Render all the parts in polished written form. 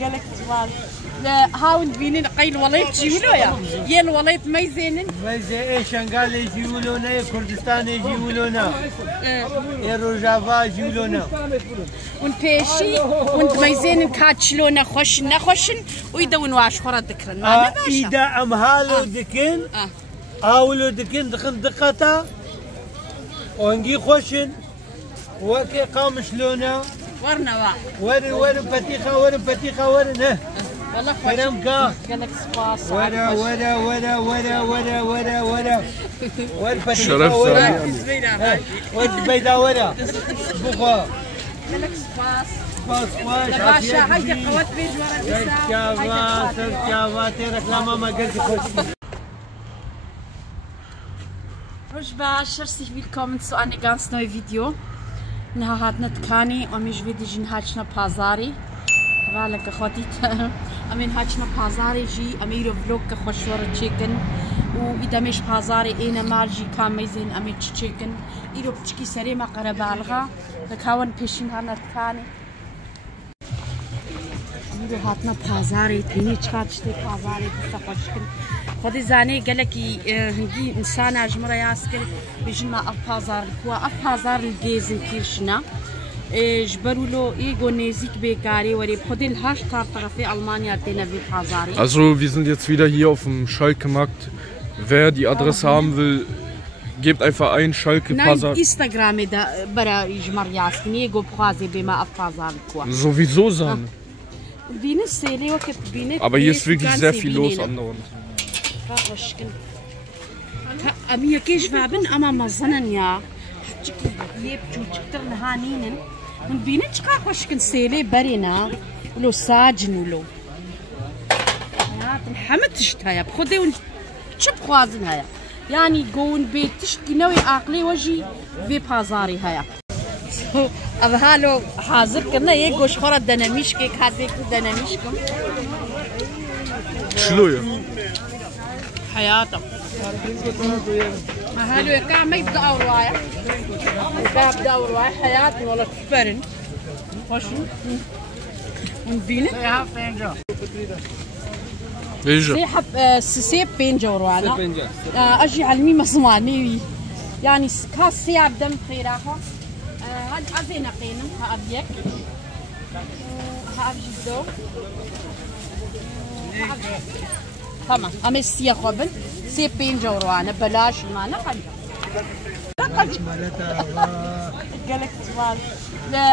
قالك جوال هاوند بينين قيل وليت جيولويا يل وليت ميزينن ميزي ايه شنغال يجيولونا ايه كردستان يجيولونا ايه روجافا يجيولونا ونبيشي وند ميزينن كاتشلونا خوشن نخوشن ويدون واش خورا ذكرن ما باشا اذا امهالو دكن اولو دكن دخن دقتا وانجي خوشن وكي قام شلونا ورنا ور بتيخه نه والله فرم كا قالك سباس ورا شرف ور بيدا ورا بوخا قالك سباس واش باشا هيا قوات بيج ورا سرچاوا ركلامه ما قلت خوش herzlich willkommen zu einem ganz neuen Video. Na hat net kani und mich will ich in Hachna Pazari. Wala ka khodit. Amin Hachna Pazari ji amiro vlog ka خوشور chicken و اذا مش بازاري انا مالجي كاميزين امي chicken ايرو بتشكي سري ما قرب الغا كاون بيشين هنا ثاني ايرو هاتنا بازاري تني تشاتشتي بازاري بتخشكن خدي زاني قالكي هندي انسان اجمره ياسكر بيجنا افازار كوا افازار الجيزن كيرشنا جبروا له ايجو نيزيك بيكاري وري بخدي الهاش طرفي المانيا تينا في بازاري. Also wir sind jetzt wieder hier auf dem Schalke-Markt. Wer die Adresse haben will, gebt einfach ein Schalke Pazar. Nein, Instagram da برا يجمر ياسكن ايجو بخازي بما افازار كوا. Sowieso Sahne. بين السيلي وقت بين. Aber hier ist wirklich sehr viel los andauernd. أمي كيش فابن أما مزنن يا تجي يبجو تكتر نهانينن من بينك قاش كنسيلي برينا ولو ساجن ولو يا تنحمد تشتها بخدي ونشب خوازن هيا يعني قون بيت تشتي نوي عقلي وجي في بازاري هيا أبهالو حاضر كنا يجوش خورا دناميش كيك هذيك دناميشكم شلويا حياتك ما هالو يقع ما يبدأ رواية يبدأ رواية حياتي ولا تفرن خوشو ونبينه Veja. سيب بينجا روانا أجي علمي مصماني يعني كاسي عبدم خيراها هاد أزينا قينم ها أبيك ها أبجي بدو تمام أمسيا خبن سي بينجا ورانا بلاش ما نقل قالك جوال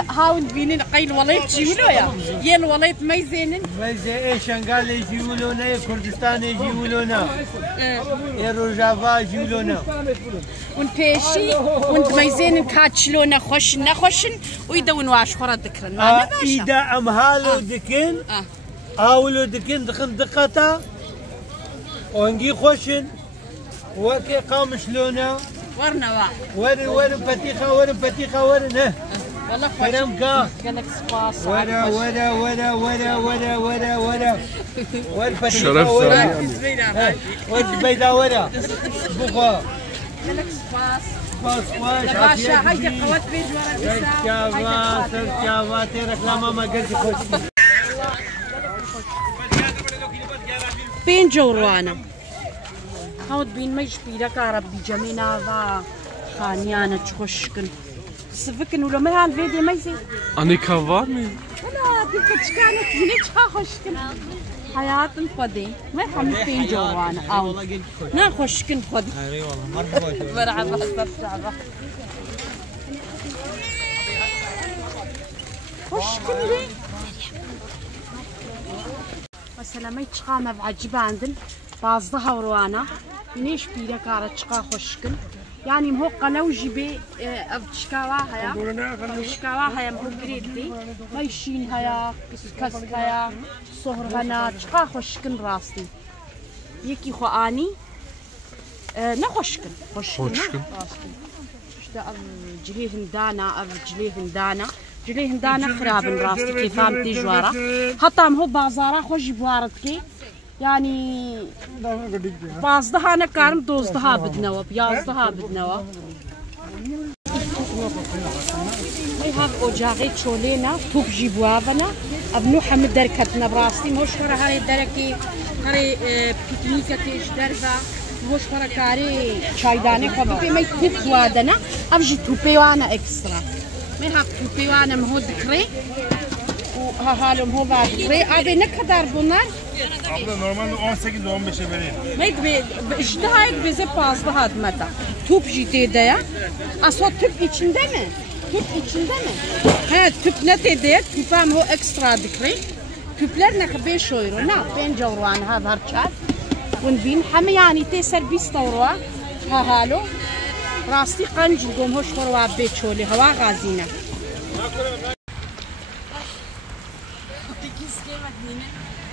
هاوند بينين قيل وليت جيولويا يل وليت ميزينن ميزي ايه شنغال يجيولونا ايه كردستان يجيولونا ايه روجافا يجيولونا ونبيشي وند ميزينن كاتشلونا خوشن نخوشن ويدون واش خورا ذكرن ما باشا اذا امهالو دكن اولو دكن دخن دقتا وانجي خوشن وكي قام شلونا ورنا ور بتيخه نه والله فرم كا قالك سباس ورا ور شرف ور بيدا ورا بوخا قالك سباس واش باشا هيا قوات بيج ورا سرچاوا ركلامه ما قلت خوش بينجو روانا هاود بين ميش بيدك عربي جمينا ذا خانيانا تخشكن سفكن ولا ما هالفيديو ميزي Annika war mir. لا كنت كانت هنيك خشكن حياة خدي ما يحمل بينجو روانا او نا خشكن خدي اي والله مرحبا مرحبا مرحبا خشكن لي مثلا ما يتشقى بعجبة عندن بازدها وروانا نيش بيدا كارا تشقى خشكن يعني مهو قنوجي بي اف تشكاوا هيا تشكاوا هيا مهو قريدي ما يشين هيا كس هيا صهر هنا تشقى خشكن راستي يكي خو اني نخشكن خشكن شتا جليه هندانا جليه هندانا خراب راستي كيف فهمتي جوارا حتى مهو بازارا خوش بواردكي يعني بازدها أنا كارم دوزدها بدنوا بيازدها بدنوا هاف اجاقی چولینا توپ جیبوابنا ابنو حمد درکتنا براستی مشوره هری درکی هری پیکنیکه تیج دربا مشوره کاری چایدانی خوابی می توپ وادنا ابجی توپی وانا اکسترا می هاف توپی وانا مهود کری و حالم هو بعد کری ابی نکدار bunlar Abla normalde 18-15'e vereyim. Meyve işte hayır bize fazla hadmata. Tüp ciddi ya. Asıl tüp içinde mi? Tüp içinde mi? Ha tüp ne dedi? Tüp am o ekstra dikri. Tüpler ne kadar 5 euro. Ne? 5 euro an هذا هرشات. ونبين حم يعني تسر 20 euro. ها هالو. راستي قنج قوم هوش خروا بيتشولي هوا غازينا.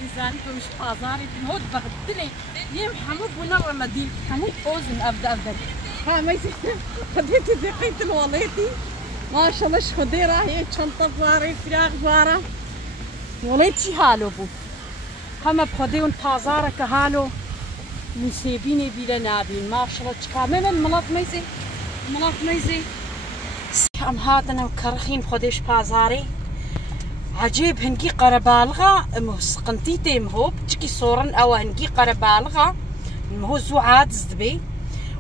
إنسان كمش بازاري تموت بغدني يم حمود ونرى مدين حمود أوزن أبدا ها ما يصير خديتي دقيقة الوليتي ما شاء الله شخديرة هي شنطة فاري فراغ فارة وليتي هالو بو هما بخديون بازارة كهالو من سيبيني بلا نابين ما شاء الله تشكامل الملاط ما يزي أم هاتنا وكرخين بخديش بازاري عجيب هنجي قربالغا مسقنتي تيمهو بتشكي صورن او هنجي قربالغا مهو زعاد زدبي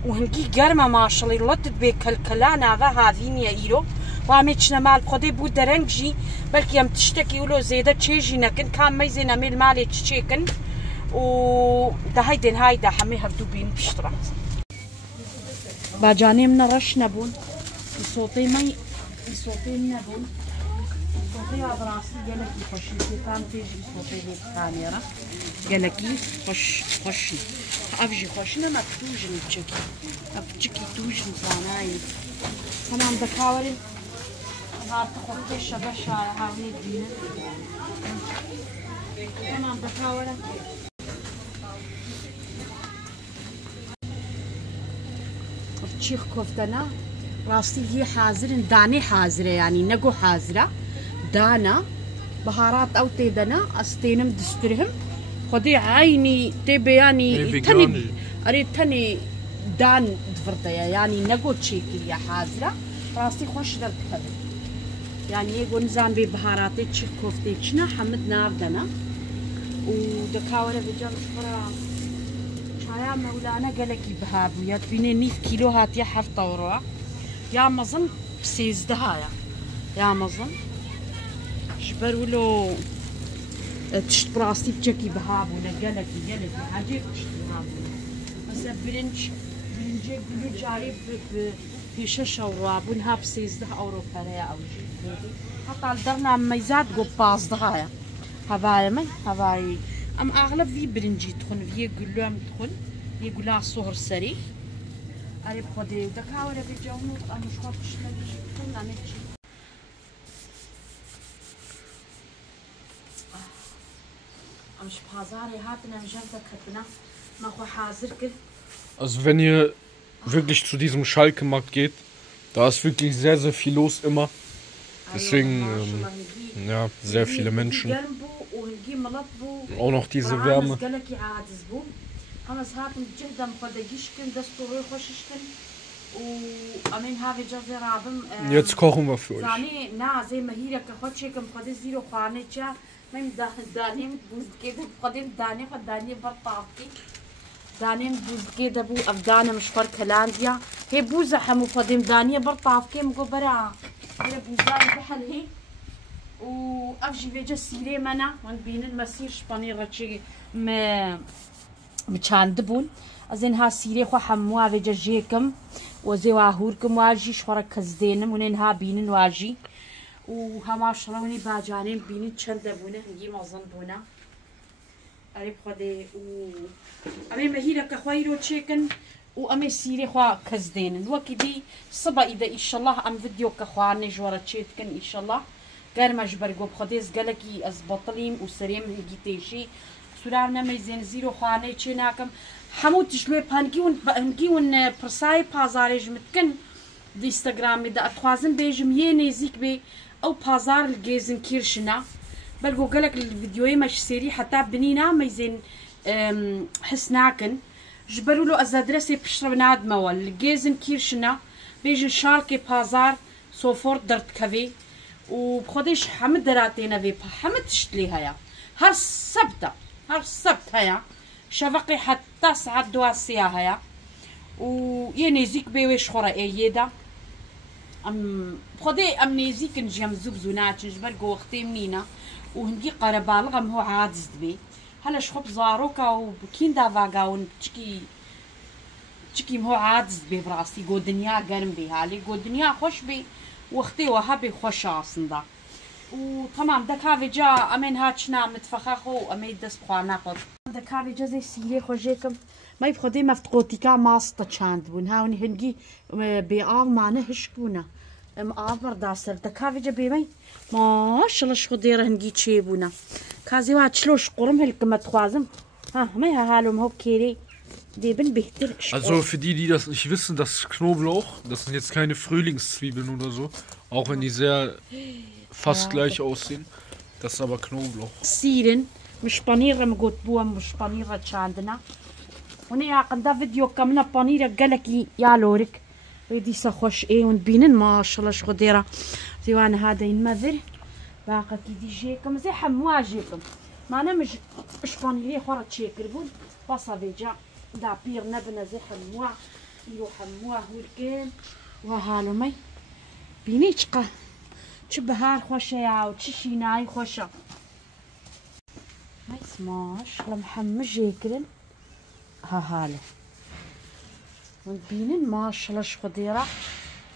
وهنجي قرمه ما شاء الله لطت بي كلكلان هذا هذين يا ايرو واميتشنا مال خدي بو درنجي بلكي يم تشتكي يقولوا زياده تشيجي نكن كان ما يزينا ميل مالي تشيكن و ده هيدن هايدا حمي هبدو بين بشترا باجاني من رش نبون صوتي مي صوتي نبون صوتي براسي قالكي خوشي كان تيجي صوتي بالكاميرا قالكي خوش افجي خوشنا ما توجن تشكي افجكي توجن زاناي تمام دكاوري هات خوتي شبشا هاوني دينا تمام دكاوري تشيخ كفتنا راستي هي حاضر داني حاضره يعني نقو حاضره دانا بهارات او تيدنا استينم دسترهم خدي عيني تبي يعني تاني اريد تاني دان دفرتيا يعني نقو تشيكي يا حاضره راستي خوش درت هذا يعني يقول نظام ببهاراتي تشيخ كفتي شنا حمد نافدنا ودكاوره بجام فرا يا مولانا قالكي بهابو يا تبيني 100 كيلو هاتيا حفطة وروع يا مظن بسيز دهايا يا مظن جبرولو تشت براستي بجاكي بهابو قالكي عجيب تشت بهابو بس برنجي بلو جاري في شاشة وروع بونها بسيز ده أورو فريا أو جي حتى الدرنا ميزات قو باز دهايا هباي من هباي أم أغلب في برنجي تخن في يقولوا أم تخن يقولها صهر سري أريب خدي دكاورة بيجاونو أنا مش خاطش نجي كنا نجي أمش بازاري هاتنا مجنبك هاتنا ما هو حاضر كده. Also wenn ihr wirklich zu diesem Schalke-Markt geht, da ist wirklich sehr, sehr viel los immer. Deswegen, ja, sehr viele Menschen. Auch noch diese Wärme. Jetzt kochen wir für euch. دانين بوز كده بو أفدانا مشوار كلانديا هي بوزة حمو فديم دانية برطاف كيم قبرا هي بوزاي بحل هي وأفجي بيجا سيري منا ونبين المسير شباني رجي مشان دبون أزين ها سيري خو حموا بيجا جيكم وزي واهوركم واجي شوارا كزدينم ونين ها بينن واجي وها شاء الله باجانين بينن چند دبونه هنجي مازن بونه أريب خدي أمي مهيرة كخويرو تشيكن وأمي سيري خوا كزدين وكدي صبا إذا إن شاء الله أم فيديو كخواني جوارا تشيكن إن شاء الله غير مجبر قوب خديز قالكي أزبطليم وسريم هجيتيشي سورابنا ميزين زيرو خواني تشيناكم حمود تشلوي بهنجيون برساي بازاري جمتكن دي انستغرام إذا أتخوازن بيجم ينزيك بي أو بازار الجيزن كيرشنا بل قالك الفيديوهي مش سيري حتى بنينا ميزين حسناكن جبروا له أزادرسي بشرب ناد موال الجيزن كيرشنا بيجن شالكي بازار صوفور درت كافي وبخديش حمد دراتينا في حمد تشتلي هيا هر السبت هيا شفقي حتى ساعة دواسية هيا وينيزيك بيوش خورا ايدا بخدي نيزيك نجيم زبزونات نجبر جو وقتي منينا وهنجي قربالغم هو عادز بي هلا شخب زاروكا وبكين دافاقا ونبتشكي هو عادز بي براسي جو دنيا قرم بي هالي جو دنيا خوش بي وقتي وهابي خوش اصندا وتمام دكافي جا امين هاتشنا متفخخو امين دس بخوانا خود دكافي جا زي سيلي خوجيكم ما يبخدي مفتقوتيكا ماسطة چاند بون هاوني هنجي بيقاف معنا هشكونا مقابر داسر دكافي جا بيمي ما شاء الله شخو ديره هنجي تشيبونا كازي واد شلوش قرم هلكم تخوازم ها ما هالهم هو كيري die bin bitter. Also für die das nicht wissen, das Knoblauch, das sind jetzt keine Frühlingszwiebeln oder so, auch wenn die sehr fast gleich aussehen. Das ist aber Knoblauch. سيرن مش بانيرة مقود بوها مش بانيرة عندنا. وني عقد فيديو كمنا بانيرة قالك يا لورك ويدي سخوش ايه ونبينن ما شاء الله شو ديرة زيوانا هذا المذر باقا كي دي جيكم زي حمواجيكم معنا مش بانيرة خورا تشيكربون وصافي دا بير نبنا زي حموا يو حموا هولكين وهالو مي بيني تشقى تشبهار خوشة ياو تشيناي خوشة ما يسماش لمحمج ياكلن هالو ونبينن ما شاء الله شو ديرة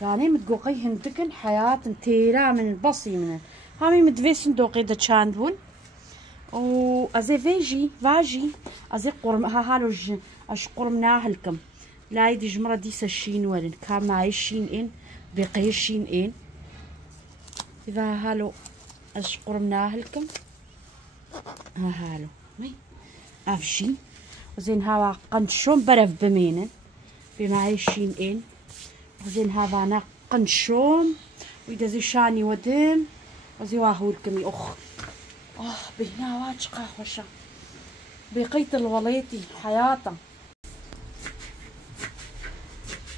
يعني متقوقي هندكن حياة انتيرا من البصي من هامي مدفيسن دوقي دا تشاندون و ازي فاجي ازي قرم هالو اش قرمنا هلكم لا يدي جمرة ديسا الشين ولن كام معي الشين ان بقي الشين ان اذا هالو اش قرمنا هلكم هالو مي افشي وزين هوا قنشون برف بمينن بمعي الشين ان وزين هوا انا قنشون وإذا زي شاني ودم وزي واهولكم اخ بهنا واجقا خوشا بقيت الوليتي حياتا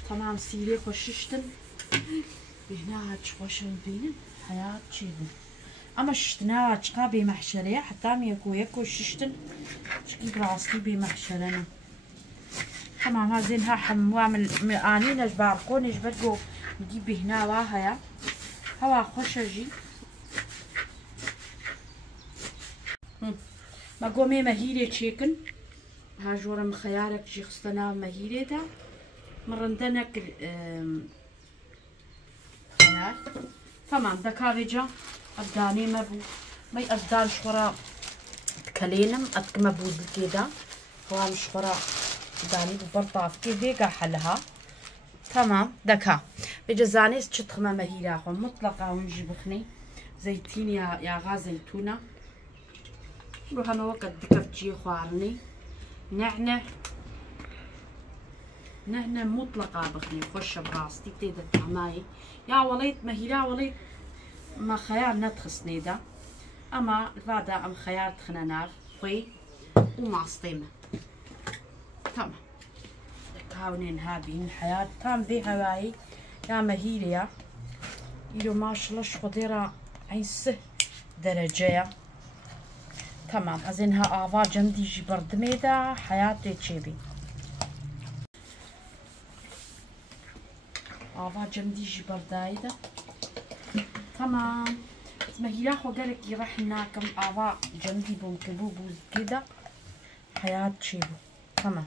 تمام سيري خوششتن بهنا هاتشوشن بينن حياة شيبن اما شتنا واجقا بمحشرية حتى ميكو ششتن شكي براسي بمحشرنا تمام هازينها حموا من اني نجباركو نجبرقو نجيب بهنا واهيا هوا خوشجي ما قومي مهيرة تشيكن هاجورة مخيارك جي خصنا مهيرة دا مرندنك تمام دكافيجا أبداني مبو مي أبدان شورا تكلينم أتك مبوز كده هو مشورا داني ببرطاف كده حلها تمام دكا بجزاني ستشتخمة مهيرة خو مطلقة ونجي بخني زيتين يا غاز زيتونة روح انا وقت دكفتشي خوارني نعنع مطلقة بخني خوش براستي تيدا تعماي يا وليت مهيلا وليت ما خيار نتخصني دا اما الفادا ام خيار تخنانار خوي ومع سطيمة تمام كاونين هابين الحياة تام ذي هواي يا مهيليا يلو ما شاء الله شخديرة عيسه درجة تمام ازينها آفا جمدي جي بردميدا حياتي تشيبي آفا جمدي جي بردايدا تمام مهيلا خو قالك يروح ناكم آفا جمدي بوكبو بوز كده حياة تشيبو تمام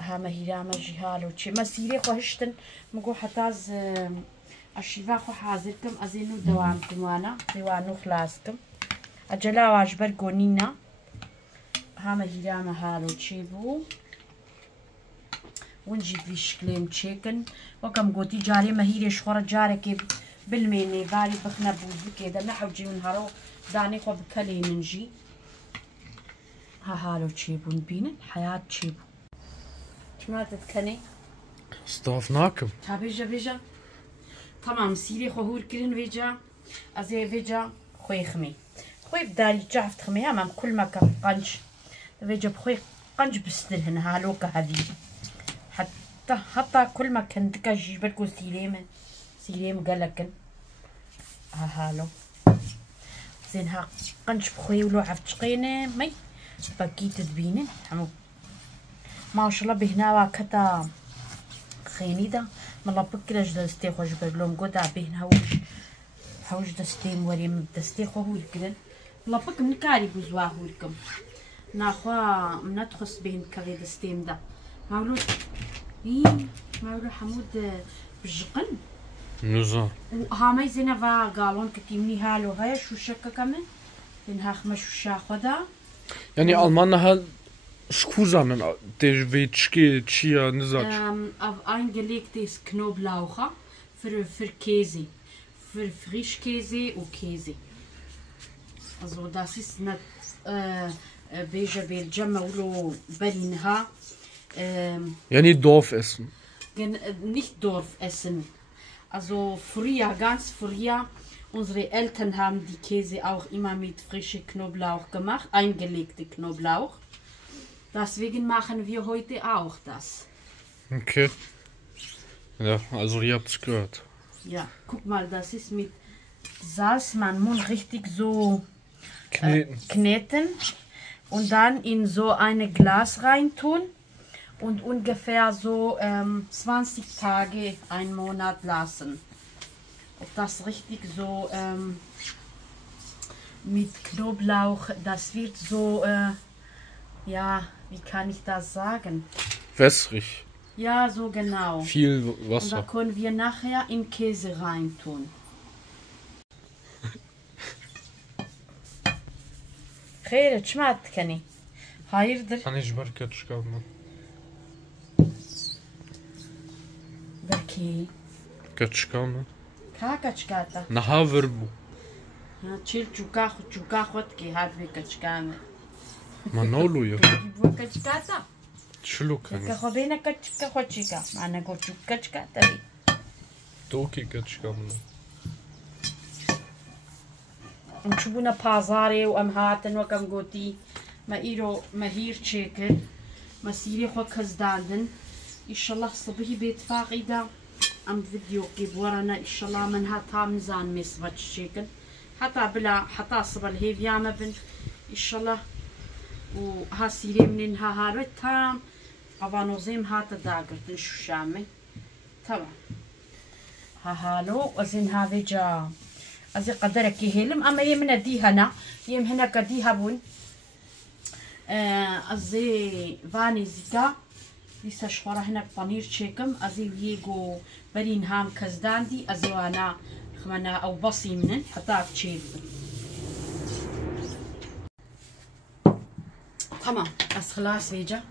ها مهيلا مجي هالو تشي مسيري خو هشتن مقو حتاز الشيفا خو حازركم ازينو دوامكم وانا دوانو خلاصكم أجلا واجبر قونينا ها مهيلا مهالو تشيبو ونجيب في شكلين تشيكن وكم قوتي جاري مهيلة شخورة جاري كيف بالميني باري بخنا بوزي كده نحوجي ونهارو داني خو بكالي ننجي ها هالو تشيبو نبينن حياة تشيبو شما تتكني ستاف ناكم تا بيجا تمام سيري خو هور كرين فيجا ازي فيجا خوي خمي خوي بداري جعف تخمي امام كل مكان قنج فيجا بخوي قنج بستلهن هالوكا هذي حتى كل ما كان دكا جيبلكو سيريم قلقن هالو زين ها قنش بخوي ولو عفتشقينه مي باكيت تدبينه حمو ما شاء الله بهنا كتا خيني دا ملا بكلاش دستي خوش بدلوم قدا بهنا هوش دستي وريم دستي خو هو الكلن ملا بك من كاري بوزوا هو الكم ناخوا من تخص بين كاري دستيم دا مولود مولود حمود بجقن نزا وهامي زينفا قالون كتيمني هالو هاي شو شكا كمان إنها خمش شاخدا يعني Almanaha Schusamen, der wird Chia Nisach. Auf eingelegtes Knoblauch für Käse, für Frischkäse und Käse. Also das ist nicht beige Belgium oder Berlinha. Ja, nicht Dorfessen. Nicht Dorfessen. Also früher, ganz früher, unsere Eltern haben die Käse auch immer mit frischem Knoblauch gemacht, eingelegte Knoblauch. Deswegen machen wir heute auch das. Okay. Ja, also ihr habt es gehört. Ja, guck mal, das ist mit Salz, man muss richtig so kneten und dann in so ein Glas reintun und ungefähr so 20 Tage, einen Monat lassen. Ob das richtig so mit Knoblauch, das wird so, ja, wie kann ich das sagen? Wässrig. Ja, so genau. Viel Und Wasser. da können wir nachher in Käse reintun. خير شمعت كني هايردر أنا جبرك تشكالنا. بركي كتشكالنا. كاكا تشكاتا نهاوربو. تشيل تشوكاخوت كي هاد بكتشكانا منولو يا. بكتشكاتا شلو كان؟ كخبينا كتشكاخوتشيكا أنا قلت كتشكاتا لي توكي كتشكالنا. نشوفنا بازاري وأمهاتن وكم قوتي ما إيرو مهير تشيكل ما سيري خو كزداندن إن شاء الله صبحي بيت فاقدة أم فيديو كيب ورانا إن شاء الله من هاتا مزان ميسفة تشيكل حتى بلا حتى صبر الهيف ياما بن إن شاء الله وها سيري منين ها هارت تام أبانو زيم هاتا داقر تنشو شامي طبعا ها هالو وزين هذي جا أزي قدرك يهلم أما يمنا دي هنا يم هنا كدي هبون أزي فاني زيكا لسه شخورة هنا بانير تشيكم أزي ويجو برين هام كزدان دي أزي وانا خمنا أو بصي منن حتى تشيل تمام أس خلاص ويجا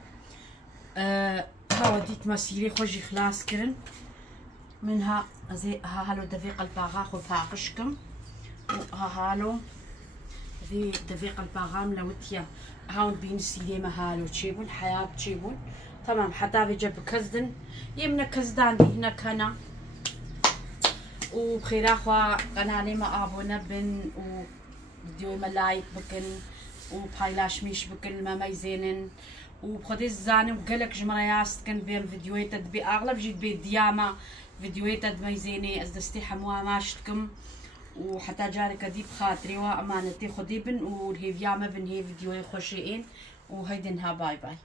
ها وديت مسيري خوجي خلاص كرن منها زي ها هالو دفيق الباغا خو فاقشكم وها هالو ذي دفيق الباغام لوتيا هاون بين سيليما هالو تشيبون حياة تشيبون تمام حتى في جب كزدن يمنا كزدان دي هنا كنا وبخير اخوا قنالي ما ابونا بن و فيديو ملايك بكن وبايلاش ميش بكن ما ميزينن وبخدي الزاني وقالك جمرياست كان بين فيديوهات تدبي اغلب جيت بي دياما فيديوهات ميزيني ازدستي حموها ماشتكم وحتى جاري كدي بخاطري وامانتي خدي بن والهيفيا ما بن هي فيديوهات خوشيين وهيدنها باي باي.